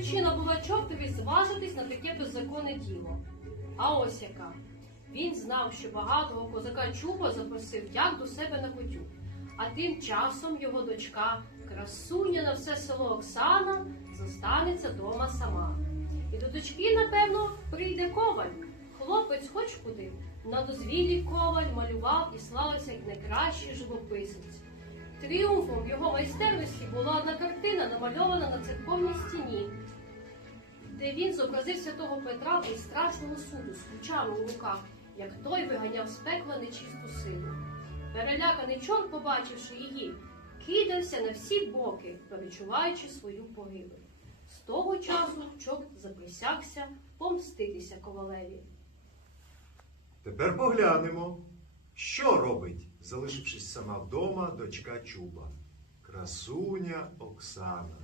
причина була чортові зважитись на таке беззаконне діло? А ось яка. Він знав, що багатого козака Чуба запросив як до себе на кутю. А тим часом його дочка, красуня на все село Оксана, зостанеться дома сама. І до дочки, напевно, прийде коваль. Хлопець хоч куди. На дозвіллі коваль малював і славився як найкращий живописець. Тріумфом його майстерності була одна картина, намальована на церковній стіні, де він зобразив святого Петра без страшного суду з ключами у руках, як той виганяв з пекла нечисту силу. Переляканий чон, побачивши її, кидався на всі боки, перечуваючи свою погибель. З того часу чорт заприсягся помститися ковалеві. Тепер поглянемо, що робить, залишившись сама вдома, дочка Чуба. Красуня Оксана.